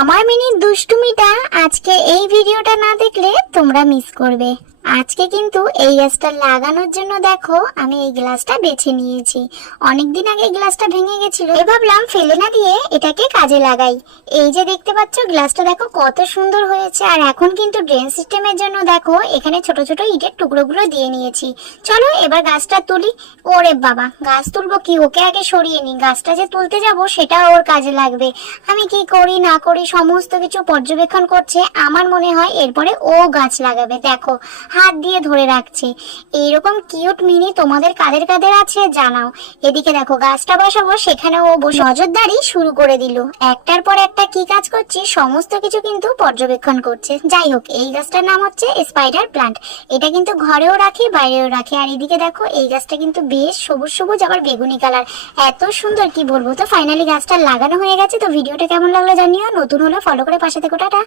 আমার মিনির দুষ্টুমিটা আজকে এই ভিডিওটা না দেখলে তোমরা মিস করবে। আজকে কিন্তু এই গ্লাসটা লাগানোর জন্য দেখো আমি এই গ্লাসটা বেছে নিয়েছি। অনেকদিন আগে এই গ্লাসটা ভেঙে গেছিল, ভাবলাম ফেলে না দিয়ে এটাকে কাজে লাগাই। এই যে দেখতে পাচ্ছ গ্লাসটা দেখো কত সুন্দর হয়েছে। আর এখন কিন্তু ড্রেন সিস্টেমের জন্য দেখো এখানে ছোট ছোট ইটের টুকরোগুলো দিয়ে নিয়েছি। চলো এবার গাছটা তুলি। ওরে বাবা, গাছ তুলবো কি, ওকে আগে সরিয়ে নি। গাছটা যে তুলতে যাব সেটা ওর কাজে লাগবে। আমি কি করি না করি সমস্ত কিছু পর্যবেক্ষণ করছে। আমার মনে হয় এরপরে ও গাছ লাগাবে। দেখো হাত দিয়ে ধরে রাখছে। এইরকম কিউট মিনি তোমাদের কাদের কাদের আছে জানাও। এদিকে দেখো গাছটা বসাবো, সেখানে ও বসে নজরদারি শুরু করে দিল। একটার পর একটা কি কাজ করছে সমস্ত কিছু কিন্তু পর্যবেক্ষণ করছে। যাই হোক, এই গাছটার নাম হচ্ছে স্পাইডার প্লান্ট। এটা কিন্তু ঘরেও রাখে বাইরেও রাখে। আর এদিকে দেখো এই গাছটা কিন্তু বেশ সবুজ সবুজ আবার বেগুনি কালার, এত সুন্দর কি বলবো। তো ফাইনালি গাছটা লাগানো হয়ে গেছে। তো ভিডিওটা কেমন লাগলো জানিও, নতুন হলে ফলো করে পাশে থেকো। টাটা।